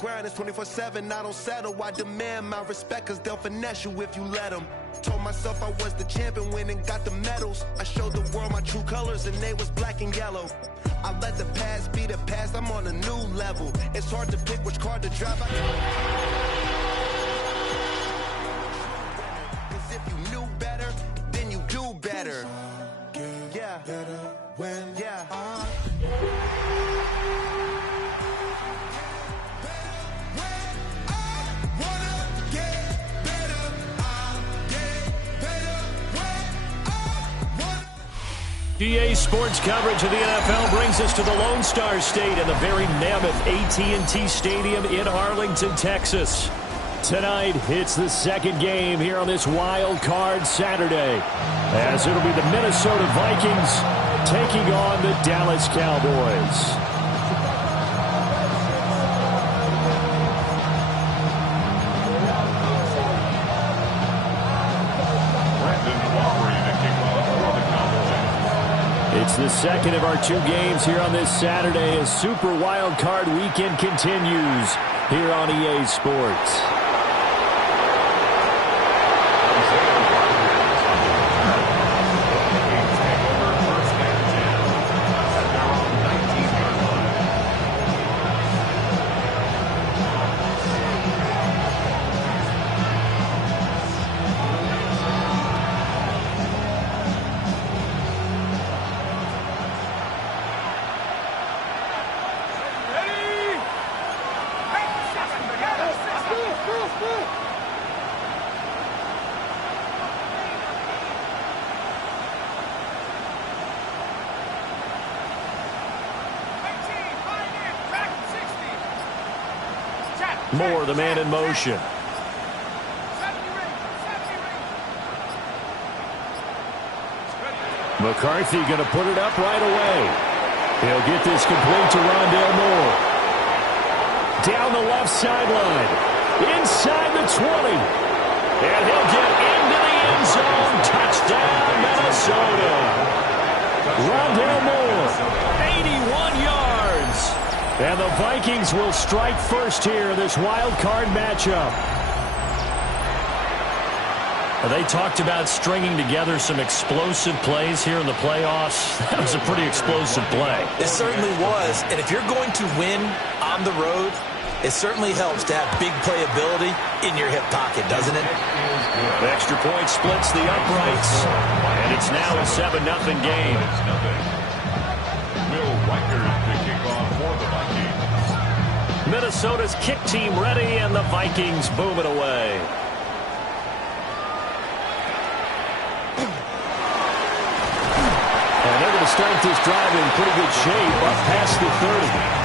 grind, it's 24/7, I don't settle. I demand my respect, cause they'll finesse you if you let them. Told myself I was the champion, went and got the medals. I showed the world my true colors, and they was black and yellow. I let the past be the past, I'm on a new level. It's hard to pick which card to drive. Cause if you knew better, then you do better. Yeah. Better when EA Sports coverage of the NFL brings us to the Lone Star State and the very mammoth AT&T Stadium in Arlington, Texas. Tonight, it's the second game here on this Wild Card Saturday, as it'll be the Minnesota Vikings taking on the Dallas Cowboys. It's the second of our two games here on this Saturday as Super Wild Card Weekend continues here on EA Sports. Moore, the man in motion. McCarthy going to put it up right away. He'll get this complete to Rondale Moore. Down the left sideline. Inside the 20. And he'll get into the end zone. Touchdown, Minnesota. Rondale Moore, 81 yards. And the Vikings will strike first here in this wild card matchup. They talked about stringing together some explosive plays here in the playoffs. That was a pretty explosive play. It certainly was. And if you're going to win on the road, it certainly helps to have big playability in your hip pocket, doesn't it? The extra point splits the uprights. And it's now a 7-0 game. Minnesota's kick team ready, and the Vikings boom it away. And they're going to start this drive in pretty good shape up past the 30.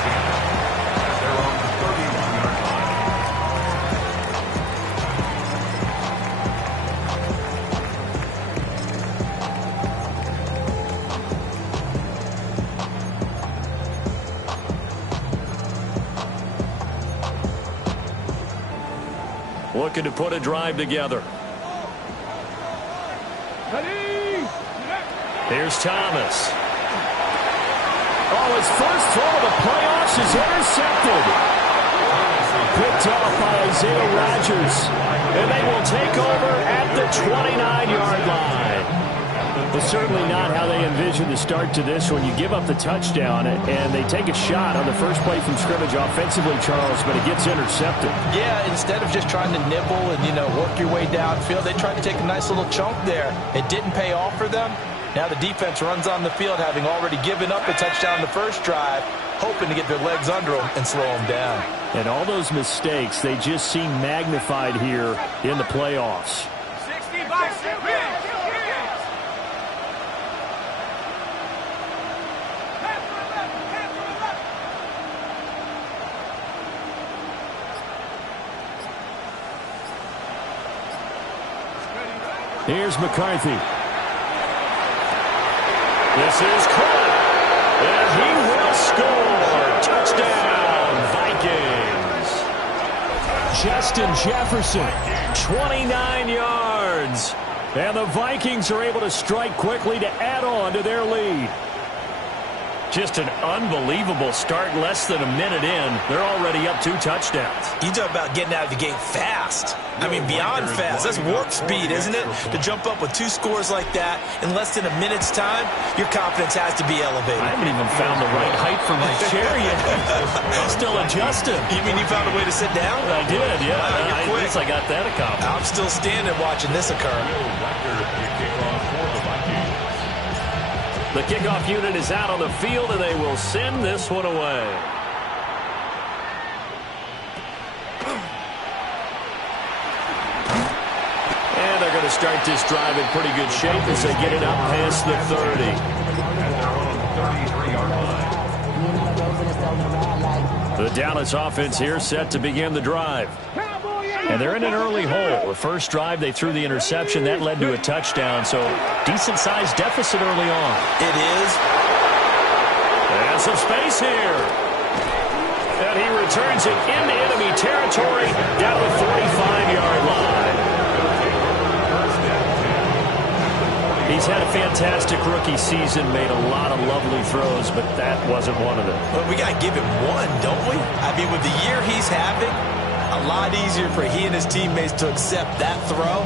Looking to put a drive together. Here's Thomas. Oh, his first throw of the playoffs is intercepted. Picked off by Isaiah Rodgers. And they will take over at the 29-yard line. But certainly not how they envisioned the start to this one. You give up the touchdown, and they take a shot on the first play from scrimmage offensively, Charles, but it gets intercepted. Yeah, instead of just trying to nibble and, work your way downfield, they tried to take a nice little chunk there. It didn't pay off for them. Now the defense runs on the field, having already given up a touchdown the first drive, hoping to get their legs under them and slow them down. And all those mistakes, they just seem magnified here in the playoffs. 60 by 6. Here's McCarthy. This is caught. And he will score. Touchdown, Vikings. Justin Jefferson, 29 yards. And the Vikings are able to strike quickly to add on to their lead. Just an unbelievable start. Less than a minute in, they're already up 2 touchdowns. You talk about getting out of the gate fast. I mean, beyond fast. That's warp speed, isn't it? To jump up with 2 scores like that in less than a minute's time, your confidence has to be elevated. I haven't even found the right height for my chair yet. I'm still adjusting. You mean you found a way to sit down? I did, yeah. Wow, I guess I got that accomplished. I'm still standing watching this occur. The kickoff unit is out on the field, and they will send this one away. And they're going to start this drive in pretty good shape as they get it up past the 30. The Dallas offense here set to begin the drive. And they're in an early hole. The first drive, they threw the interception. That led to a touchdown, so decent-sized deficit early on. It is. And some space here. And he returns it into enemy territory down the 45-yard line. He's had a fantastic rookie season, made a lot of lovely throws, but that wasn't one of them. Well, we got to give him one, don't we? I mean, with the year he's having, a lot easier for he and his teammates to accept that throw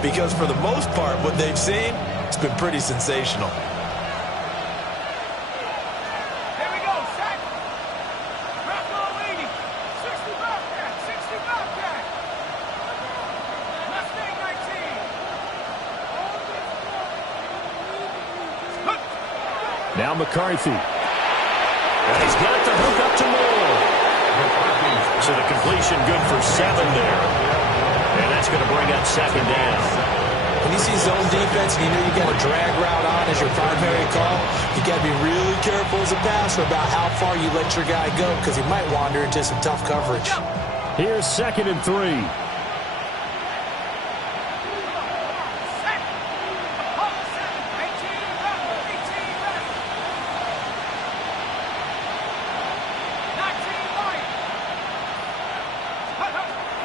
because for the most part, what they've seen, it's been pretty sensational. Here we go, set. Rocco 80. 60 Bobcat. 60 Bobcat. Mustang 19. Now McCarthy. And he's got the hook up to Moore. So the completion good for 7 there. And that's going to bring up 2nd down. When you see zone defense and you know you got a drag route on as your primary call, you got to be really careful as a passer about how far you let your guy go because he might wander into some tough coverage. Here's 2nd and 3.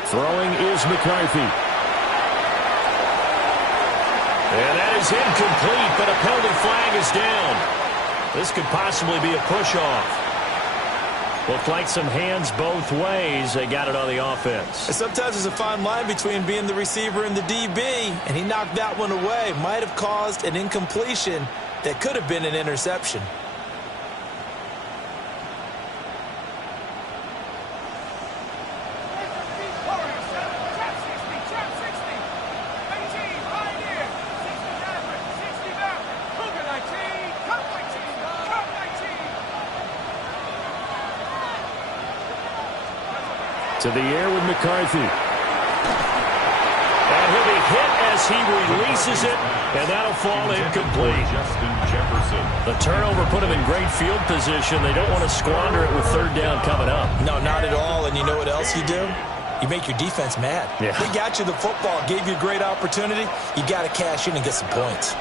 Throwing is McCarthy. And that is incomplete, but a penalty flag is down. This could possibly be a push-off. Looked like some hands both ways. They got it on the offense. And sometimes there's a fine line between being the receiver and the DB, and he knocked that one away. Might have caused an incompletion that could have been an interception. To the air with McCarthy. And he'll be hit as he releases it, and that'll fall incomplete. The turnover put him in great field position. They don't want to squander it with 3rd down coming up. No, not at all. And you know what else you do? You make your defense mad. Yeah. They got you the football, gave you a great opportunity. You got to cash in and get some points.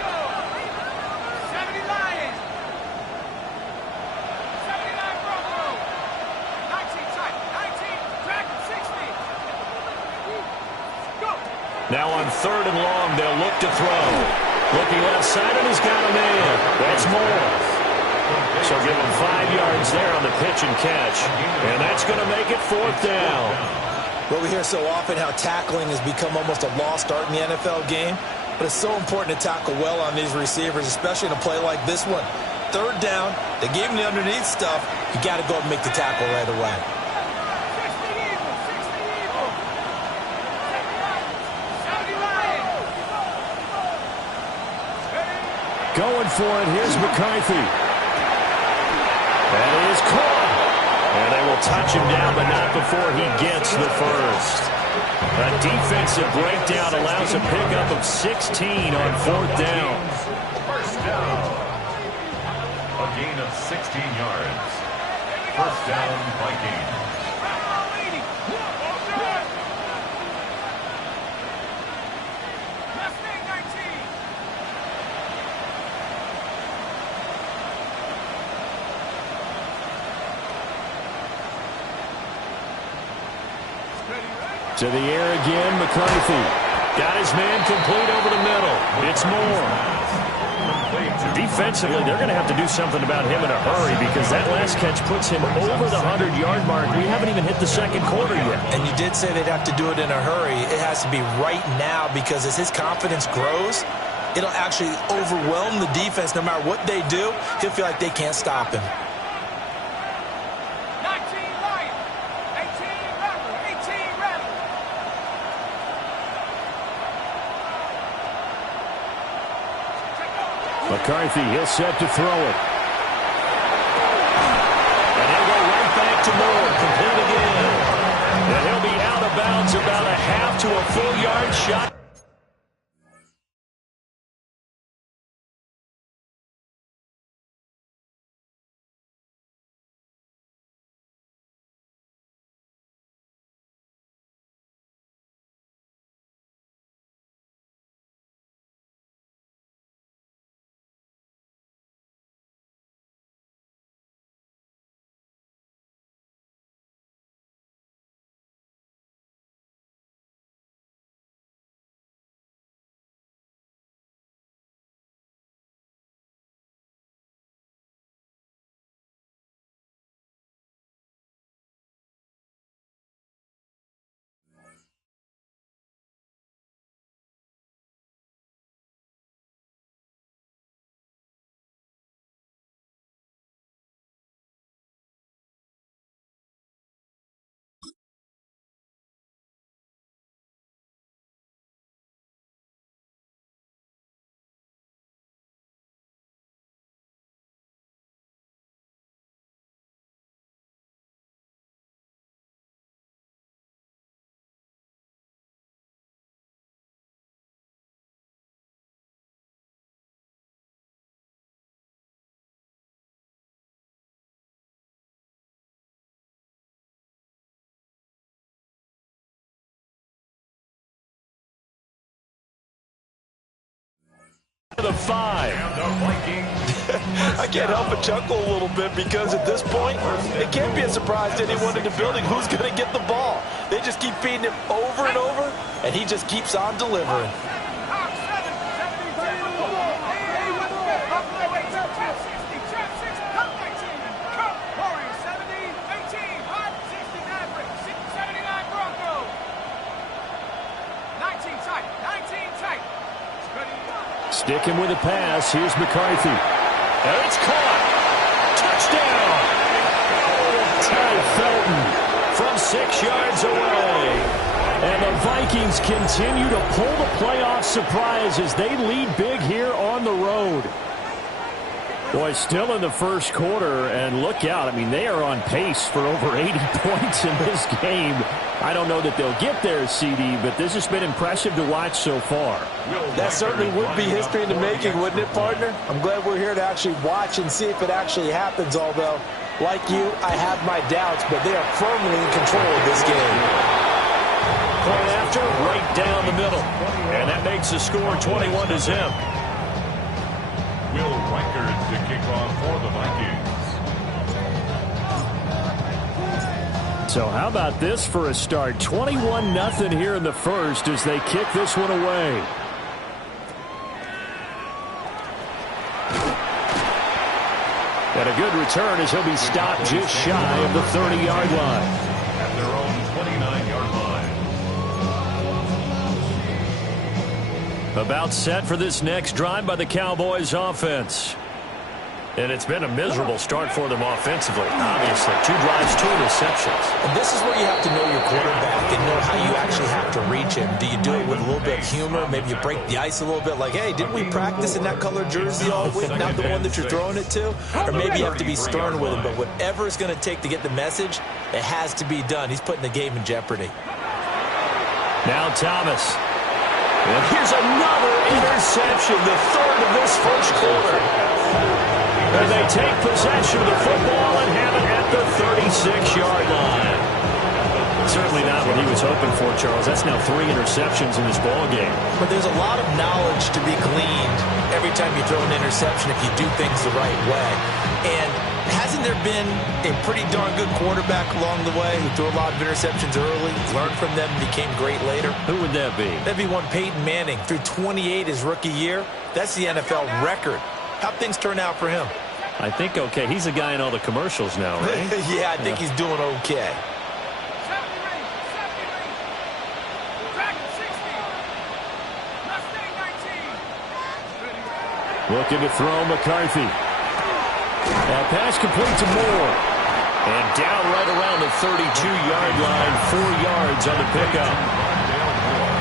Now on 3rd and long, they'll look to throw. Looking left side, and he's got a man. That's Moore. So give him 5 yards there on the pitch and catch. And that's going to make it 4th down. Well, we hear so often how tackling has become almost a lost art in the NFL game. But it's so important to tackle well on these receivers, especially in a play like this one. 3rd down, they gave him the underneath stuff. You got to go and make the tackle right away. Going for it, here's McCarthy. That is caught. And they will touch him down, but not before he gets the first. A defensive breakdown allows a pickup of 16 on 4th down. First down. A gain of 16 yards. First down, Vikings. To the air again, McCarthy. Got his man complete over the middle. It's Moore. Defensively, they're going to have to do something about him in a hurry because that last catch puts him over the 100-yard mark. We haven't even hit the second quarter yet. And you did say they'd have to do it in a hurry. It has to be right now because as his confidence grows, it'll actually overwhelm the defense. No matter what they do, he'll feel like they can't stop him. 19 Lions, 18 Rebel, 18 Rebel. McCarthy, he'll set to throw it. And he'll go right back to Moore, complete again. And he'll be out of bounds about a half to a full yard shot. The 5. I can't help but chuckle a little bit because at this point, it can't be a surprise to anyone in the building who's going to get the ball. They just keep feeding him over and over, and he just keeps on delivering. Sticking with a pass. Here's McCarthy. And it's caught. Touchdown. Ty Felton from 6 yards away. And the Vikings continue to pull the playoff surprise as they lead big here on the road. Boy, still in the first quarter, and look out. I mean, they are on pace for over 80 points in this game. I don't know that they'll get there, CD, but this has been impressive to watch so far. That certainly would be history in the making, wouldn't it, partner? I'm glad we're here to actually watch and see if it actually happens, although, like you, I have my doubts, but they are firmly in control of this game. Point after, right down the middle. And that makes the score 21-0. Wildcard to kick off for the Vikings. So how about this for a start? 21-0 here in the first as they kick this one away. And a good return as he'll be stopped just shy of the 30-yard line. At their own 29-yard line. About set for this next drive by the Cowboys offense. And it's been a miserable start for them offensively, obviously. 2 drives, 2 interceptions. And this is where you have to know your quarterback and know how you actually have to reach him. Do you do it with a little bit of humor? Maybe you break the ice a little bit, like, hey, didn't we practice in that colored jersey all week, not the one that you're throwing it to? Or maybe you have to be stern with him, but whatever it's going to take to get the message, it has to be done. He's putting the game in jeopardy. Now Thomas. And here's another interception, the third of this first quarter. And they take possession of the football and have it at the 36-yard line. Certainly not what he was hoping for, Charles. That's now 3 interceptions in this ball game. But there's a lot of knowledge to be gleaned every time you throw an interception if you do things the right way. And hasn't there been a pretty darn good quarterback along the way who threw a lot of interceptions early, learned from them, and became great later? Who would that be? That'd be one Peyton Manning. Threw 28 his rookie year. That's the NFL record How'd things turn out for him? I think okay. He's a guy in all the commercials now, right? Yeah, I think he's doing okay. Looking to throw McCarthy. That pass complete to Moore. And down right around the 32-yard line, 4 yards on the pickup.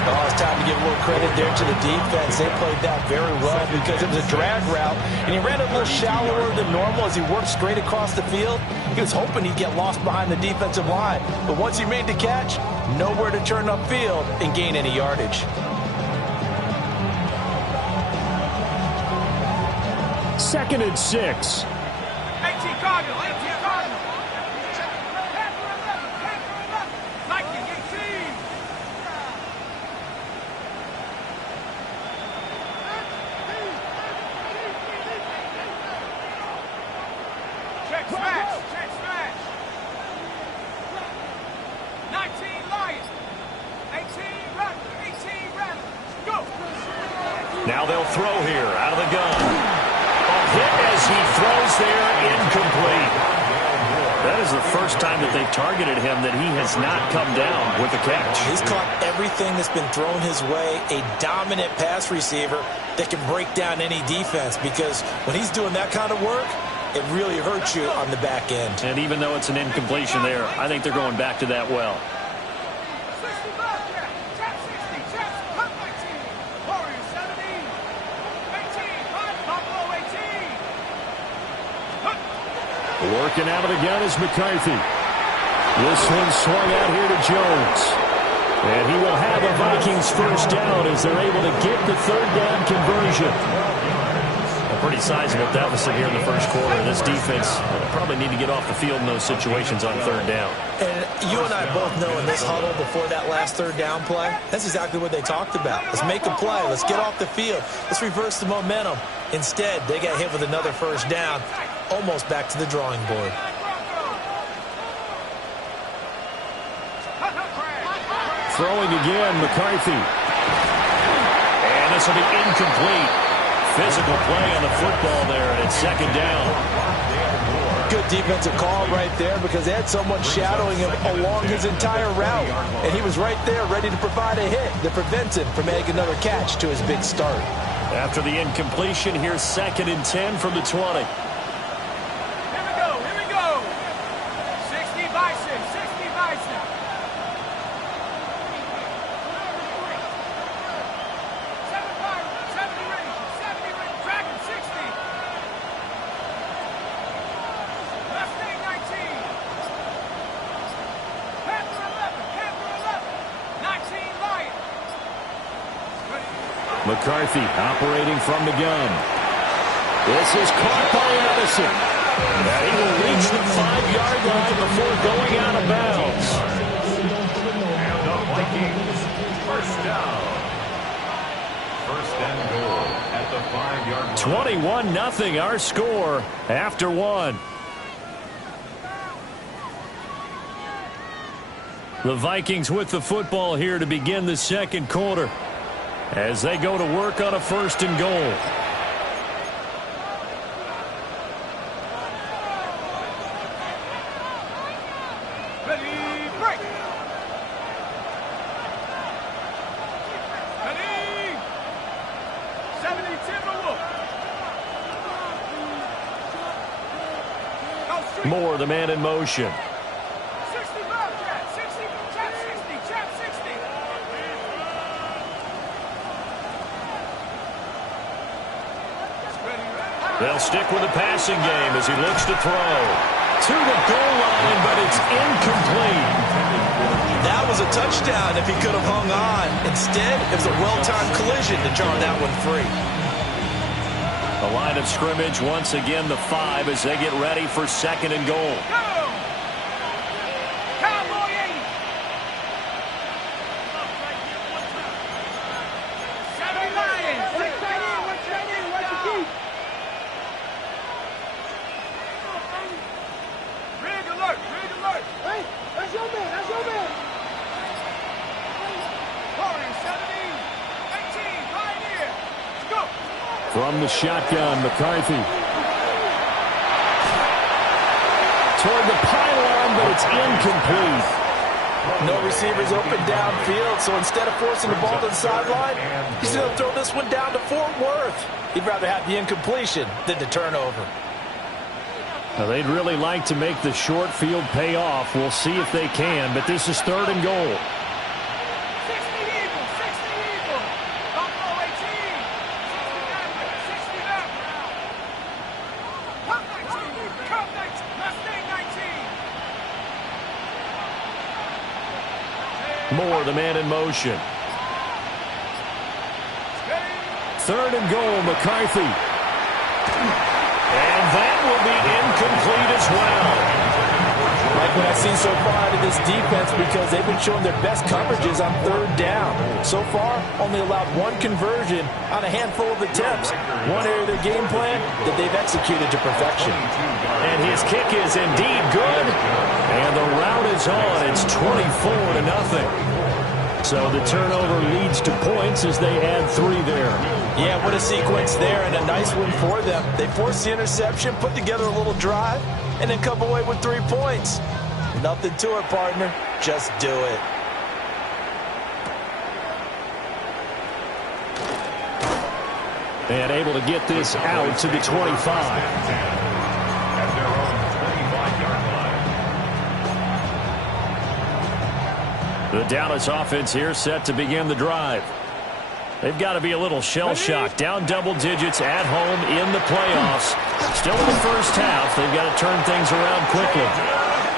Oh, it's time to give a little credit there to the defense. They played that very well because it was a drag route, and he ran it a little shallower than normal as he worked straight across the field. He was hoping he'd get lost behind the defensive line, but once he made the catch, nowhere to turn upfield and gain any yardage. Second and 6. 18 Cardinal, 18 Cardinal. Viking, 18. Check smash, check smash. 19 Lions. 18 Rattler, 18 Rattler. Go. Now they'll throw here out of the gun. Hit as he throws there, incomplete. That is the first time that they've targeted him that he has not come down with a catch. He's caught everything that's been thrown his way, a dominant pass receiver that can break down any defense, because when he's doing that kind of work, it really hurts you on the back end. And even though it's an incompletion there, I think they're going back to that well. Working out of the gun is McCarthy. This one swung out here to Jones. And he will have a Vikings first down as they're able to get the third down conversion. A pretty sizable deficit here in the first quarter. This defense probably need to get off the field in those situations on third down. And you and I both know in this huddle before that last third down play, that's exactly what they talked about. Let's make a play. Let's get off the field. Let's reverse the momentum. Instead, they got hit with another first down, almost back to the drawing board. Throwing again, McCarthy. And this will be incomplete. Physical play on the football there, and it's second down. Good defensive call right there because they had someone shadowing him along his entire route. And he was right there ready to provide a hit that prevents him from making another catch to his big start. After the incompletion, here's second and 10 from the 20. Here we go. 60 Bison, 60 Bison. 70 Rangers, Dragon 60. Mustang 19. Panther 11, 19 Lions. McCarthy operating from the gun. This is caught by Addison. And he will reach the 5-yard line before going out of bounds. And the Vikings first down. First and goal at the 5-yard line. 21-0 our score after one. The Vikings with the football here to begin the second quarter, as they go to work on a first and goal. Ready, break. Ready. 70 Timberwolf. Moore, the man in motion. 60 Bobcat, 60, Chap 60, Chap 60. They'll stick with the passing game as he looks to throw. To the goal line, but it's incomplete. That was a touchdown if he could have hung on. Instead, it was a well-timed collision to draw that one free. The line of scrimmage, once again, the 5 as they get ready for second and goal. Go! Cowboy 80. 70 Lions. What's that in? What's the key? Rig alert, rig alert. Hey, that's your man, that's your man. Warrior 70, 18, Pioneer. Let's go. From the shotgun, McCarthy. Toward the pylon, but it's incomplete. No receivers open downfield, so instead of forcing the ball to the sideline, he's going to throw this one down to Fort Worth. He'd rather have the incompletion than the turnover. Now, they'd really like to make the short field pay off. We'll see if they can, but this is 3rd and goal. 60 Eagles, 60 Eagles. Buffalo 18. 60 back. Come 19. Come 19. Let's stay 19. Moore, the man in motion. 3rd and goal, McCarthy. And that will be incomplete as well. Like what I've seen so far out of this defense, because they've been showing their best coverages on 3rd down. So far, only allowed 1 conversion on a handful of attempts. One area of their game plan that they've executed to perfection. And his kick is indeed good. And the route is on. It's 24-0. So the turnover leads to points as they add 3 there. Yeah, what a sequence there, and a nice one for them. They forced the interception, put together a little drive, and then come away with 3 points. Nothing to it, partner. Just do it. And able to get this out to the 25. At their own 25-yard line. The Dallas offense here set to begin the drive. They've got to be a little shell-shocked. Down double digits at home in the playoffs. Still in the first half. They've got to turn things around quickly.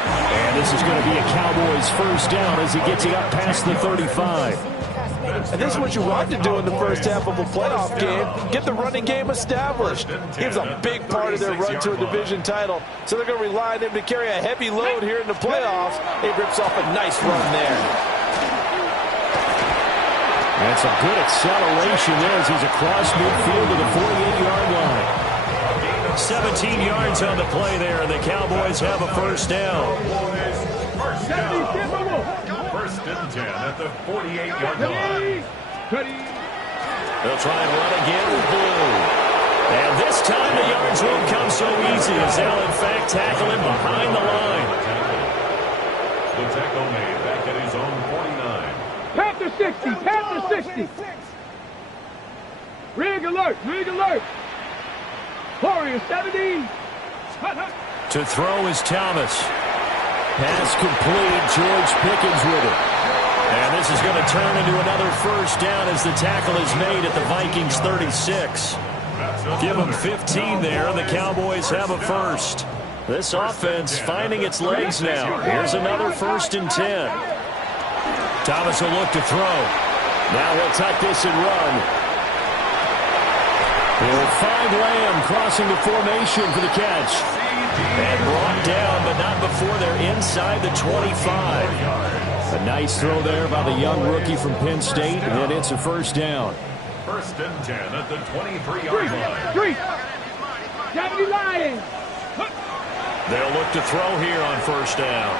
And this is going to be a Cowboys first down as he gets it up past the 35. And this is what you want to do in the first half of a playoff game. Get the running game established. He was a big part of their run to a division title. So they're going to rely on him to carry a heavy load here in the playoffs. He rips off a nice run there. That's a good acceleration there as he's across midfield to the 48-yard line. 17 yards on the play there, and the Cowboys have a first down. First and 10 at the 48-yard line. They'll try and run again with Blue. And this time the yards won't come so easy as they'll in fact tackle him behind the line. The tackle made back at his own 49. Panther 60, Panther 60. Rig alert, rig alert. Warrior 70. To throw is Thomas. Pass complete. George Pickens with it. And this is going to turn into another first down as the tackle is made at the Vikings 36. Give them 15 there, and the Cowboys have a first. This offense finding its legs now. Here's another 1st and 10. Thomas will look to throw. Now he'll tuck this and run. He'll find Lamb crossing the formation for the catch. And brought down, but not before they're inside the 25. A nice throw there by the young rookie from Penn State, and then it's a first down. 1st and 10 at the 23-yard line. Deputy Lions. They'll look to throw here on first down.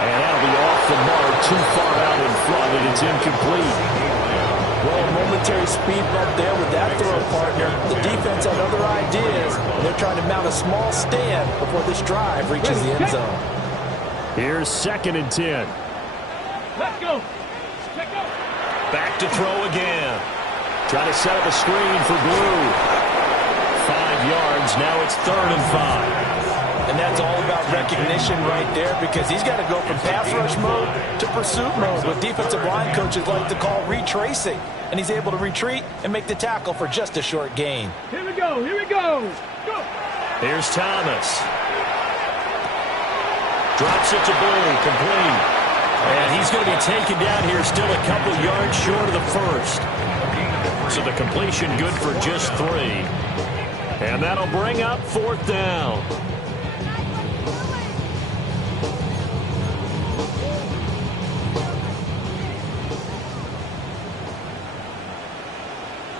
And that'll be off the mark, too far out in front, and it's incomplete. Well, a momentary speed bump there with that throw, partner. The defense had other ideas, and they're trying to mount a small stand before this drive reaches the end zone. Here's 2nd and 10. Let's go. Let's go. Back to throw again. Trying to set up a screen for Blue. 5 yards, now it's 3rd and 5. And that's all about recognition right there, because he's got to go from pass rush mode to pursuit mode, what defensive line coaches like to call retracing. And he's able to retreat and make the tackle for just a short gain. Here we go, here we go. Go. Here's Thomas. Drops it to Blue, complete. And he's going to be taken down here, still a couple yards short of the first. So the completion good for just 3. And that'll bring up 4th down.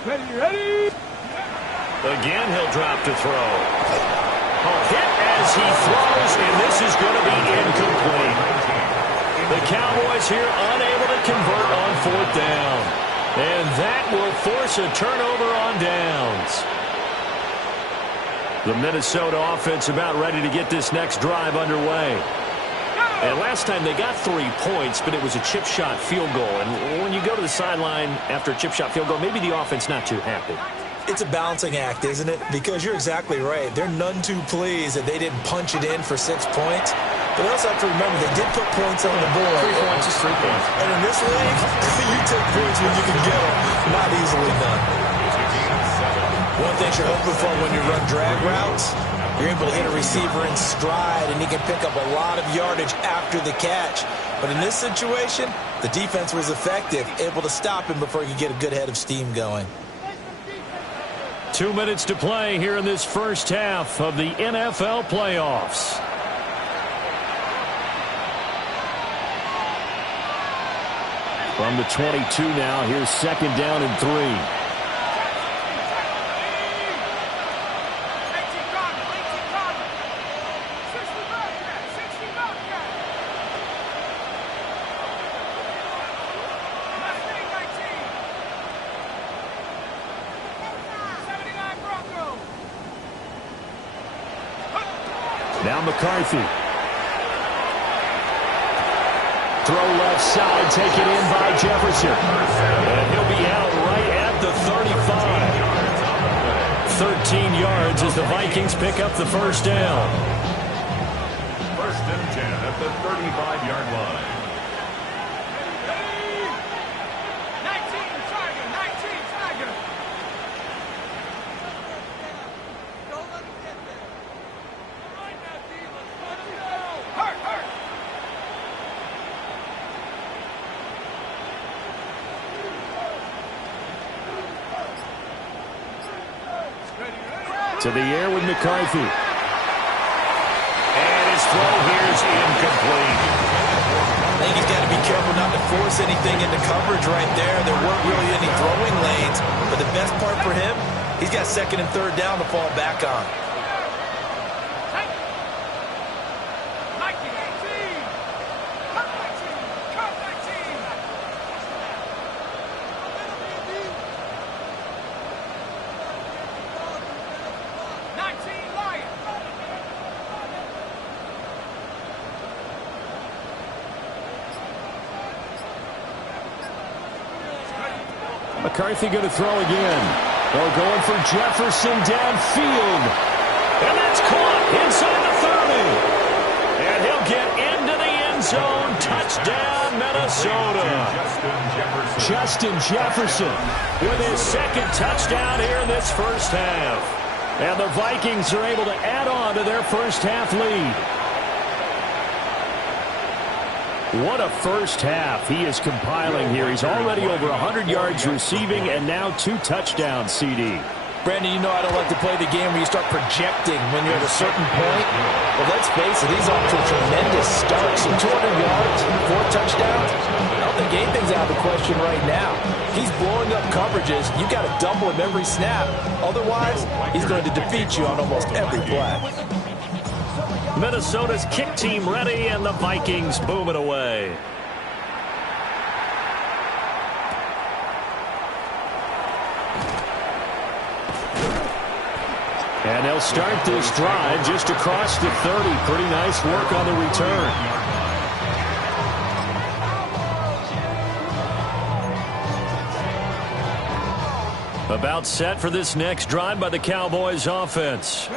Ready. Again, he'll drop to throw. A hit as he throws, and this is going to be incomplete. The Cowboys here unable to convert on 4th down. And that will force a turnover on downs. The Minnesota offense about ready to get this next drive underway. And last time they got 3 points, but it was a chip shot field goal. And when you go to the sideline after a chip shot field goal, maybe the offense not too happy. It's a balancing act, isn't it? Because you're exactly right. They're none too pleased that they didn't punch it in for 6 points. But they also have to remember they did put points on the board. 3 points is 3 points. And in this league, you take points when you can get them. Not easily done. One thing you're hoping for when you run drag routes, you're able to hit a receiver in stride, and he can pick up a lot of yardage after the catch. But in this situation, the defense was effective, able to stop him before he could get a good head of steam going. 2 minutes to play here in this first half of the NFL playoffs. From the 22 now, here's 2nd down and 3. Now McCarthy. Throw left side, taken in by Jefferson. And he'll be out right at the 35. 13 yards as the Vikings pick up the first down. 1st and 10 at the 35-yard line. 19, Tiger. Don't let him get there. All right now, D, let's let him go. Hurt. To the air with McCarthy. And his throw here is incomplete. I think he's got to be careful not to force anything into coverage right there. There weren't really any throwing lanes. But the best part for him, he's got 2nd and 3rd down to fall back on. McCarthy going to throw again. They're going for Jefferson downfield. And that's caught inside the 30. And he'll get into the end zone. Touchdown, Minnesota. Justin Jefferson with his 2nd touchdown here in this first half. And the Vikings are able to add on to their first half lead. What a first half he is compiling here. He's already over 100 yards receiving and now 2 touchdowns, CD. Brandon, you know I don't like to play the game where you start projecting when you're at a certain point. Well, let's face it, he's off to a tremendous start. So 200 yards, 4 touchdowns. I don't think anything's out of the question right now. He's blowing up coverages. You've got to double him every snap. Otherwise, he's going to defeat you on almost every play. Minnesota's kick team ready, and the Vikings boom it away. And they'll start this drive just across the 30. Pretty nice work on the return. About set for this next drive by the Cowboys offense.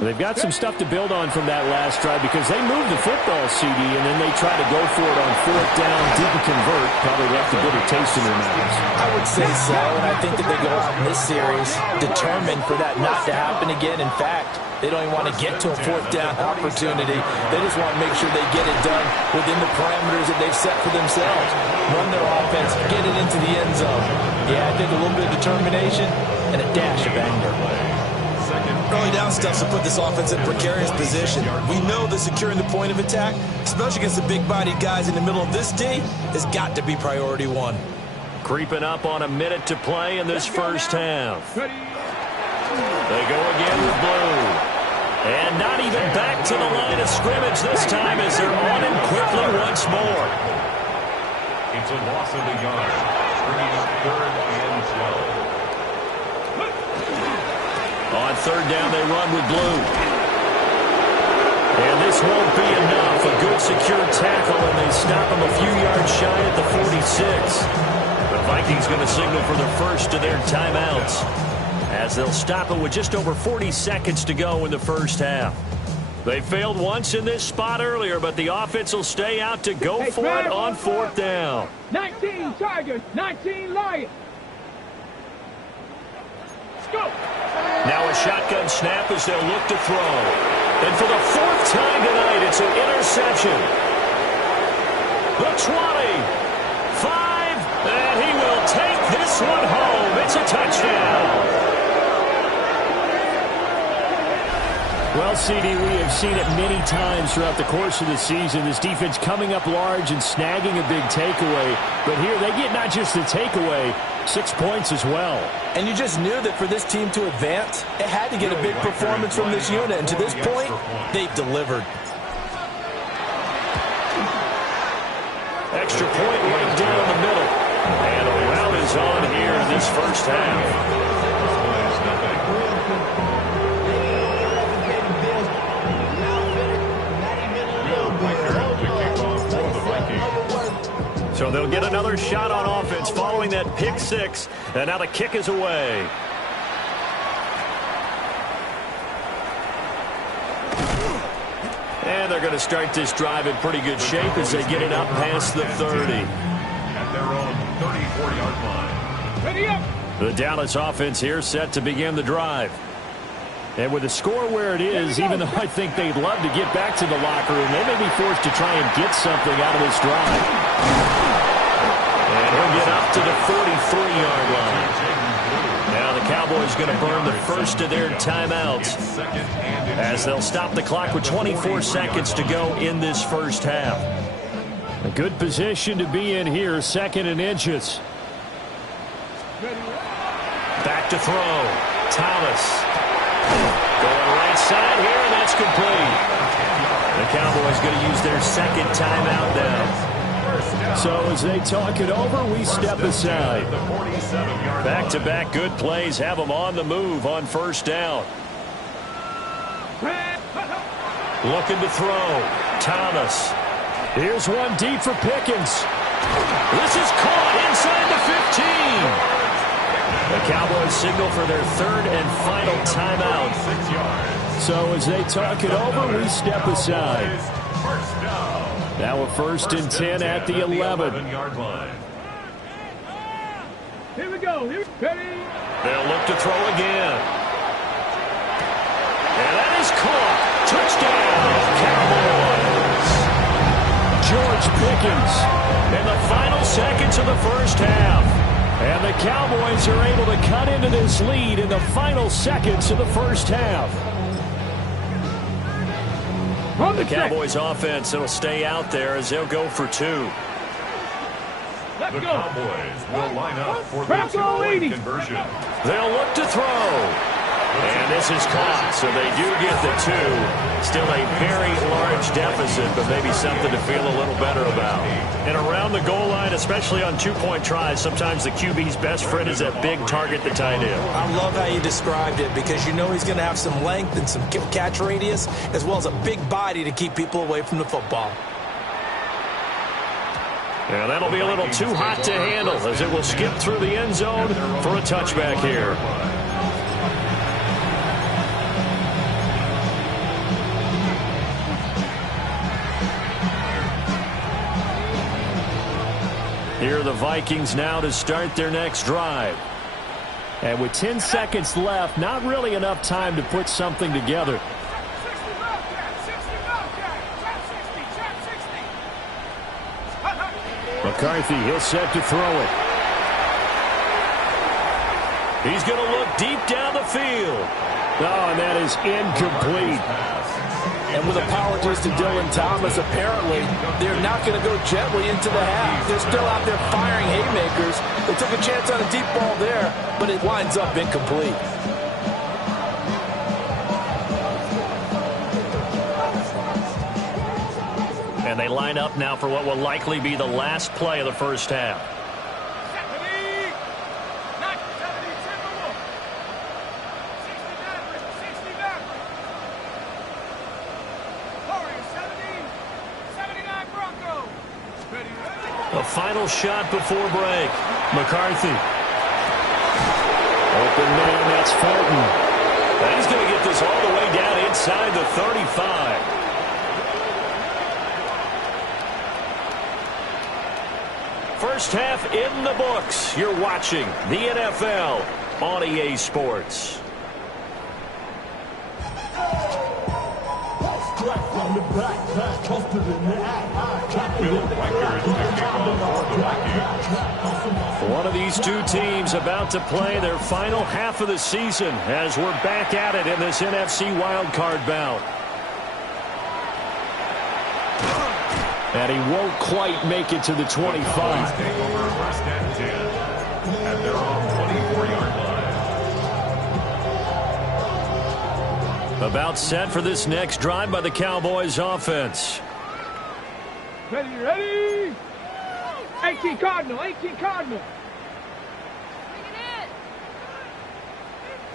They've got some stuff to build on from that last drive because they moved the football, CD, and then they tried to go for it on 4th down, didn't convert, probably left a bitter taste in their mouths. I would say so, and I think that they go out in this series determined for that not to happen again. In fact, they don't even want to get to a 4th down opportunity. They just want to make sure they get it done within the parameters that they've set for themselves. Run their offense, get it into the end zone. Yeah, I think a little bit of determination and a dash of anger. Early down stuff to put this offense in a precarious position. We know that securing the point of attack, especially against the big-bodied guys in the middle of this D, has got to be priority 1. Creeping up on a minute to play in this first half. They go again with Blue. And not even back to the line of scrimmage this time as they're on him quickly once more. It's a loss of a yard. bringing up 3rd and 12. On 3rd down, they run with blue. And this won't be enough. A good secure tackle, and they stop him a few yards shy at the 46. The Vikings going to signal for the first of their timeouts, as they'll stop it with just over 40 seconds to go in the first half. They failed once in this spot earlier, but the offense will stay out to go for it on 4th down. 19 Tigers, 19 Lions. Let's go. Now a shotgun snap as they'll look to throw. And for the 4th time tonight, it's an interception. The 20, 5, and he will take this one home. It's a touchdown. Well, CD, we have seen it many times throughout the course of the season. This defense coming up large and snagging a big takeaway. But here they get not just the takeaway, 6 points as well. And you just knew that for this team to advance, it had to get a big performance from this unit. And to this point, they've delivered. Extra point right down the middle. And a rout is on here in this first half. So they'll get another shot on offense following that pick 6. And now the kick is away. And they're going to start this drive in pretty good shape as they get it up past the 30. At their own 34-yard line. Ready up. The Dallas offense here set to begin the drive. And with the score where it is, even though I think they'd love to get back to the locker room, they may be forced to try and get something out of this drive. And he'll get up to the 43-yard line. Now the Cowboys going to burn the first of their timeouts as they'll stop the clock with 24 seconds to go in this first half. A good position to be in here, 2nd and inches. Back to throw. Thomas. Going right side here, and that's complete. The Cowboys going to use their 2nd timeout now. So as they talk it over, we step aside. Back-to-back good plays have them on the move on 1st down. Looking to throw. Thomas. Here's one deep for Pickens. This is caught inside the 15. The Cowboys signal for their 3rd and final timeout. So as they talk it over, we step aside. Now a 1st and 10 at the 11-yard line. Here we go. Ready. They'll look to throw again. And that is caught. Touchdown, Cowboys. George Pickens in the final seconds of the first half. And the Cowboys are able to cut into this lead in the final seconds of the first half. The Cowboys offense, it'll stay out there as they'll go for 2. The Cowboys will line up for the 2-point conversion. They'll look to throw. And this is caught, so they do get the 2. Still a very large deficit, but maybe something to feel a little better about. And around the goal line, especially on 2-point tries, sometimes the QB's best friend is that big target, the tight end. I love how you described it, because you know he's going to have some length and some catch radius, as well as a big body to keep people away from the football. And that'll be a little too hot to handle as it will skip through the end zone for a touchback here. Here are the Vikings now to start their next drive. And with 10 seconds left, not really enough time to put something together. 60 Wildcard, 60 Wildcard, top 60, top 60. McCarthy, he'll set to throw it. He's going to look deep down the field. Oh, and that is incomplete. And with a apologies to Dylan Thomas, apparently they're not going to go gently into the half. They're still out there firing haymakers. They took a chance on a deep ball there, but it winds up incomplete. And they line up now for what will likely be the last play of the first half. A final shot before break. McCarthy. Open man, that's Fulton. And he's going to get this all the way down inside the 35. First half in the books. You're watching the NFL on EA Sports. One of these two teams about to play their final half of the season as we're back at it in this NFC Wildcard bout. And he won't quite make it to the 25. First and 10 at their own 24-yard line. About set for this next drive by the Cowboys offense. Ready? 18 Cardinal. Bring it in.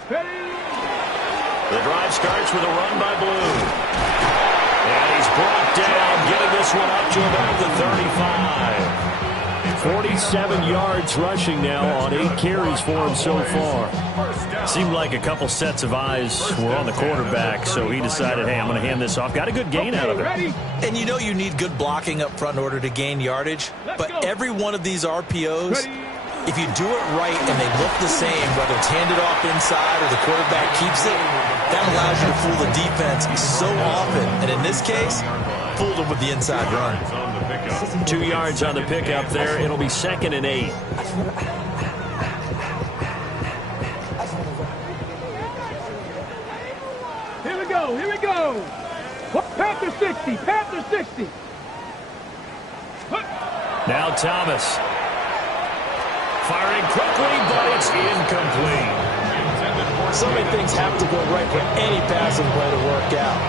Ready? The drive starts with a run by Blue. And he's brought down, getting this one up to about the 35. 47 yards rushing now on 8 carries for him so far. Seemed like a couple sets of eyes were on the quarterback, so he decided, hey, I'm going to hand this off. Got a good gain out of it. And you know you need good blocking up front in order to gain yardage. But every one of these RPOs, if you do it right and they look the same, whether it's handed off inside or the quarterback keeps it, that allows you to fool the defense so often. And in this case, fooled them with the inside run. 2 yards on the pickup there. It'll be 2nd and 8. Here we go. Panther 60. Now Thomas. Firing quickly, but it's incomplete. So many things have to go right for any passing play to work out.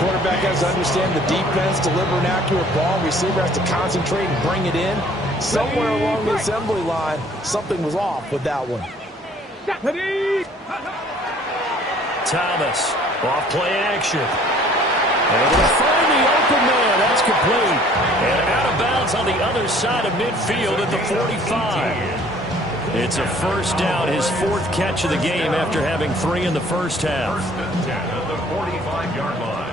Quarterback has to understand the defense, deliver an accurate ball. Receiver has to concentrate and bring it in. Somewhere along the assembly line, something was off with that one. Thomas, off play action. Able to find the open man. That's complete. And out of bounds on the other side of midfield at the 45. It's a first down, his 4th catch of the game after having 3 in the first half. First and 10 at the 45-yard line.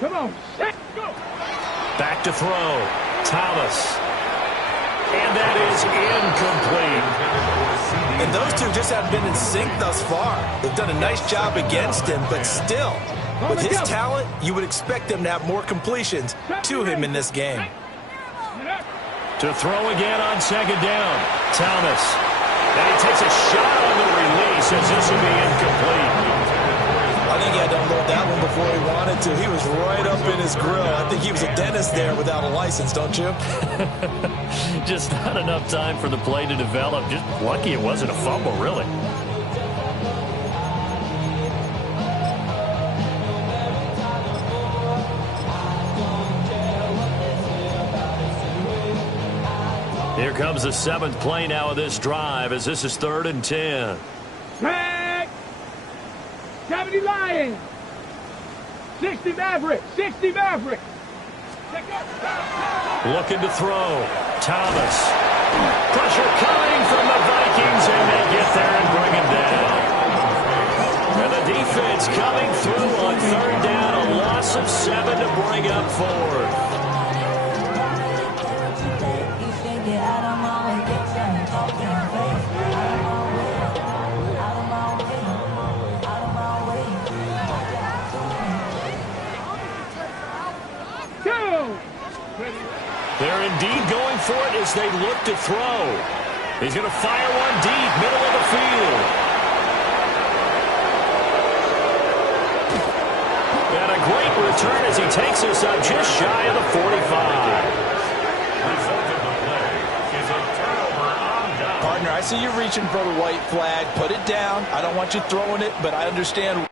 Come on. Set, go. Back to throw. Thomas. And that is incomplete. And those two just haven't been in sync thus far. They've done a nice job against him, but still, with his talent, you would expect them to have more completions to him in this game. To throw again on 2nd down. Thomas. And he takes a shot on the release as this will be incomplete. I think he had to unload that one before he wanted to. He was right up in his grill. I think he was a dentist there without a license, don't you? Just not enough time for the play to develop. Just lucky it wasn't a fumble, really. Here comes the 7th play now of this drive as this is 3rd and 10. 70 Lions. 60 Maverick. Looking to throw. Thomas. Pressure coming from the Vikings, and they get there and bring him down. And the defense coming through on 3rd down. A loss of 7 to bring up 4th. They're indeed going for it as they look to throw. He's going to fire one deep, middle of the field. And a great return as he takes us up just shy of the 45. Result of the play is a turnover on down. Partner, I see you reaching for the white flag. Put it down. I don't want you throwing it, but I understand